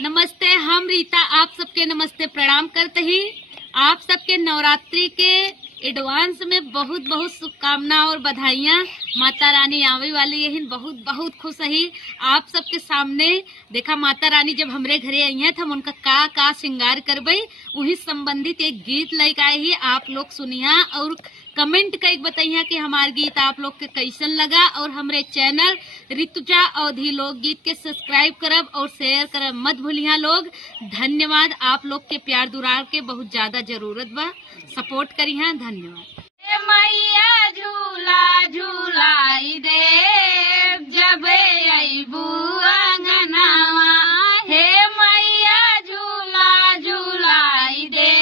नमस्ते, हम रीता आप सबके नमस्ते प्रणाम करते ही आप सबके नवरात्रि के एडवांस में बहुत बहुत शुभकामना और बधाइयाँ। माता रानी आवे वाली यही बहुत बहुत खुश रही आप सबके सामने। देखा माता रानी जब हमरे घरे आई हैं तो हम उनका का श्रृंगार करबई वही संबंधित एक गीत लेके आए ही आप लोग सुनिया और कमेंट कर बताइया कि हमार गीत आप लोग के कैसन लगा। और हमरे चैनल ऋतुजा अवधी लोकगीत के सब्सक्राइब करब और शेयर करब मत भूलिया लोग। धन्यवाद, आप लोग के प्यार दुरार के बहुत ज्यादा जरूरत बा, सपोर्ट करिया। धन्यवाद। मैया झूला झूलाई दे जब अइबू अंगनवा, हे मैया झूला झूलाई दे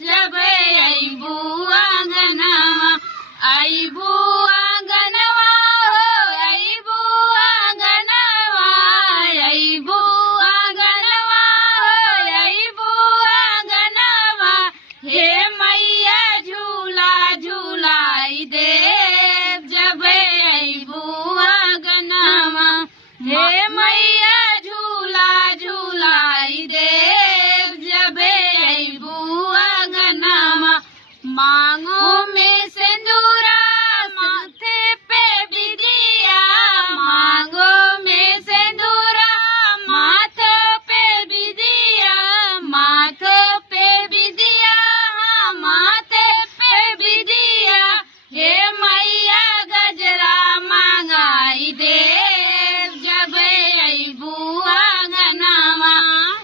जब अइबू अंगनवा। अइबू अंगनवा हो अइबू अंगनवा, अइबू अंगनवा हो अइबू अंगनवा, हे मैया झूला झूलाई दे जब अइबू अंगनवा, हे मैया झूला झूलाई दे जब अइबू अंगनवा। मांगो में सिंदूरा माथे पे बिदिया, मांगो में सिंदूरा माथे पे बिदिया, माथे पे बिदिया, माथे पे बिदिया, हे मैया गजरा मांगाई दे जब अइबू अंगनवा,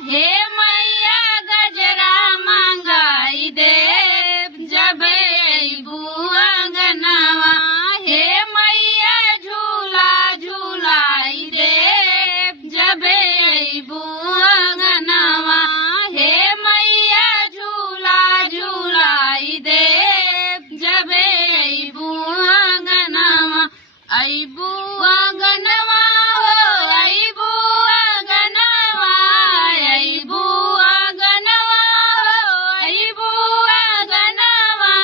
हे मैया गजरा मांगाई दे जब अइबू अंगनवा, हे मैया झूला झूलाई दे जब अइबू अंगनवा, हे मैया झूला झूलाई दे जब अइबू अंगनवा। अइबू अंगनवा हो अइबू अंगनवा, अइबू अंगनवा हो अइबू अंगनवा,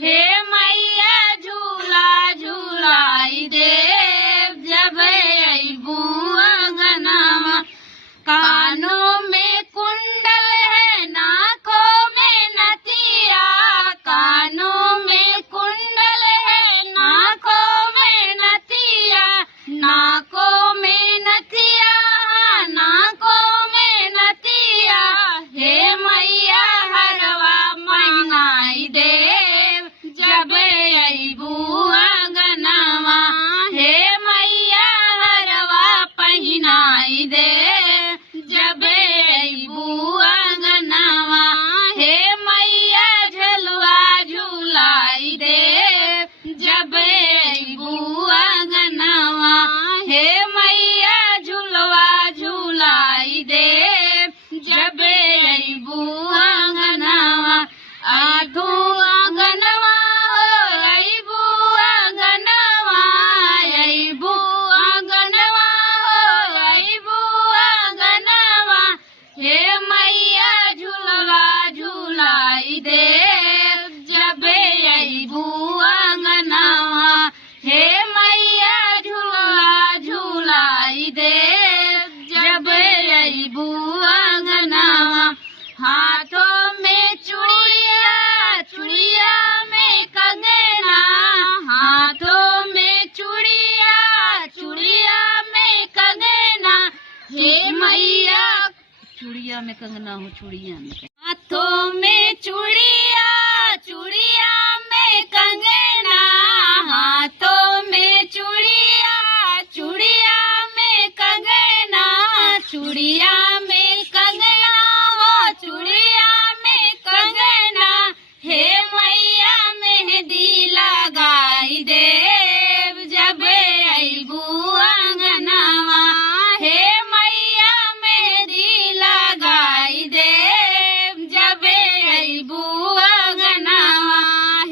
हे मैया झूला झूलाई दे जब अइबू अंगनवा। कानों में कुंडल है नाकों में नथिया, कानों में कुंडल है नाकों में नथिया, नाकों में नथिया, नाकों में नथिया, हे मैया हरवा मंगाई दे जब अइबू अंगनवा, हे मैया हरवा पहिनाई दे जब अइबू अंगनवा, हे मैया झलवा झूलाई दे जब अइबू अंगनवा, हे मैया झुलवा झूलाई दे जब अइबू अंगनवा। आधू अंगनवा हो अइबू अंगनवा, अइबू अंगनवा हो अइबू अंगनवा, हे मैया झुलवा झूलाई दे जब अइबू अंगनवा, हे मैया झुलवा झूलाई दे जब अइबू अंगनवा। हाथों में चूड़िया चूड़िया में कंगना, हाथों में चूड़िया चूड़िया में कंगना, हे मैया चूड़िया में कंगना हो चूड़िया में, हाथों में चूड़िया चूड़िया में कंगना, हाथों में चूड़िया चूड़िया में कंगना, चूड़िया में कंगना हो चूड़िया में कंगना, हे मैया मेहंदी लगाई दे जब अइबू अंगनवा, हे मैया मेहंदी लगाई दे जब अइबू अंगनवा,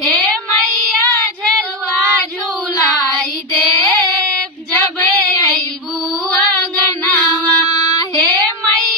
हे मैया झलवा झूलाई दे जब अइबू अंगनवा, हे मैया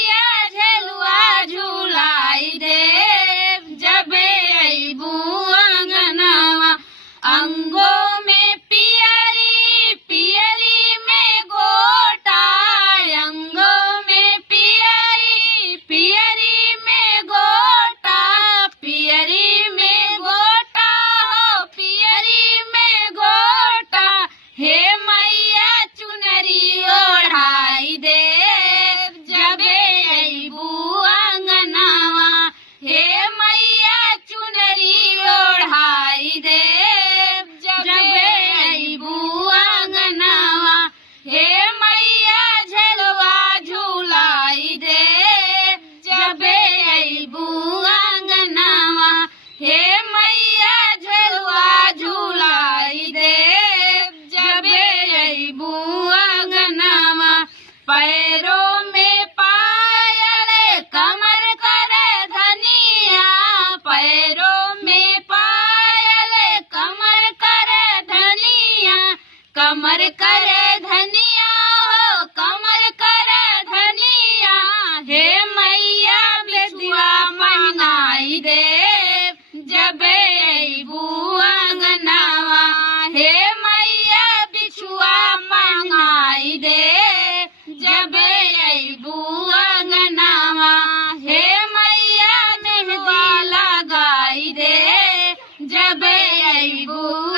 कबे अइबू